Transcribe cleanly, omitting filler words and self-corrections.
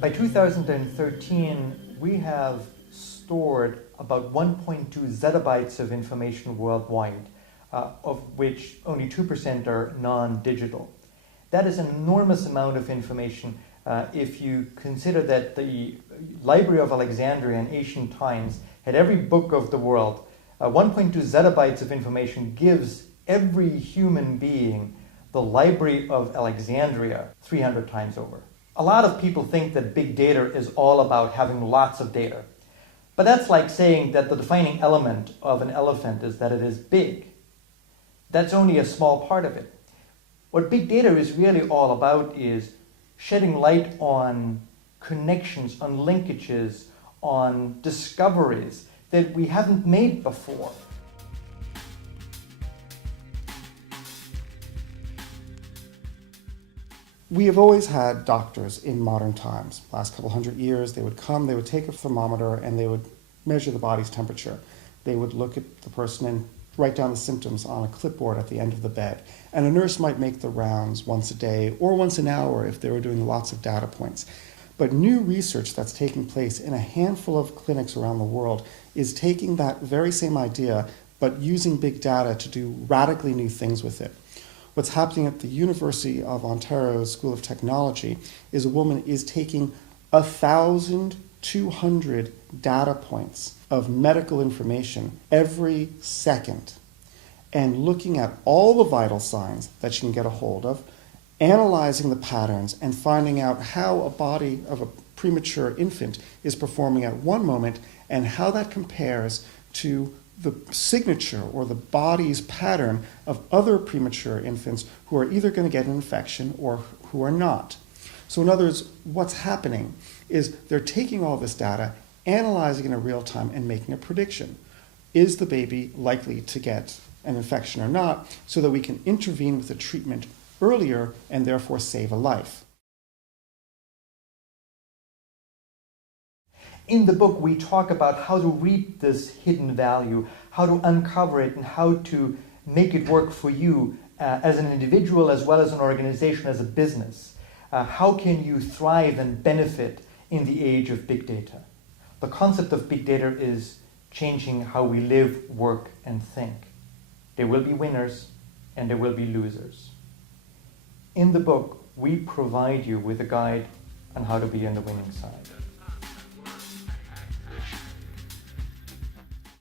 By 2013, we have stored about 1.2 zettabytes of information worldwide, of which only 2% are non-digital. That is an enormous amount of information if you consider that the Library of Alexandria in ancient times had every book of the world. 1.2 zettabytes of information gives every human being the Library of Alexandria 300 times over. A lot of people think that big data is all about having lots of data. But that's like saying that the defining element of an elephant is that it is big. That's only a small part of it. What big data is really all about is shedding light on connections, on linkages, on discoveries that we haven't made before. We have always had doctors in modern times. Last couple hundred years, they would come, they would take a thermometer, and they would measure the body's temperature. They would look at the person and write down the symptoms on a clipboard at the end of the bed. And a nurse might make the rounds once a day or once an hour if they were doing lots of data points. But new research that's taking place in a handful of clinics around the world is taking that very same idea, but using big data to do radically new things with it. What's happening at the University of Ontario School of Technology is a woman is taking 1,200 data points of medical information every second and looking at all the vital signs that she can get a hold of, analyzing the patterns and finding out how a body of a premature infant is performing at one moment and how that compares to the signature or the body's pattern of other premature infants who are either going to get an infection or who are not. So in other words, what's happening is they're taking all this data, analyzing it in real time and making a prediction. Is the baby likely to get an infection or not, so that we can intervene with a treatment earlier and therefore save a life. In the book, we talk about how to reap this hidden value, how to uncover it, and how to make it work for you as an individual, as well as an organization, as a business. How can you thrive and benefit in the age of big data? The concept of big data is changing how we live, work, and think. There will be winners and there will be losers. In the book, we provide you with a guide on how to be on the winning side.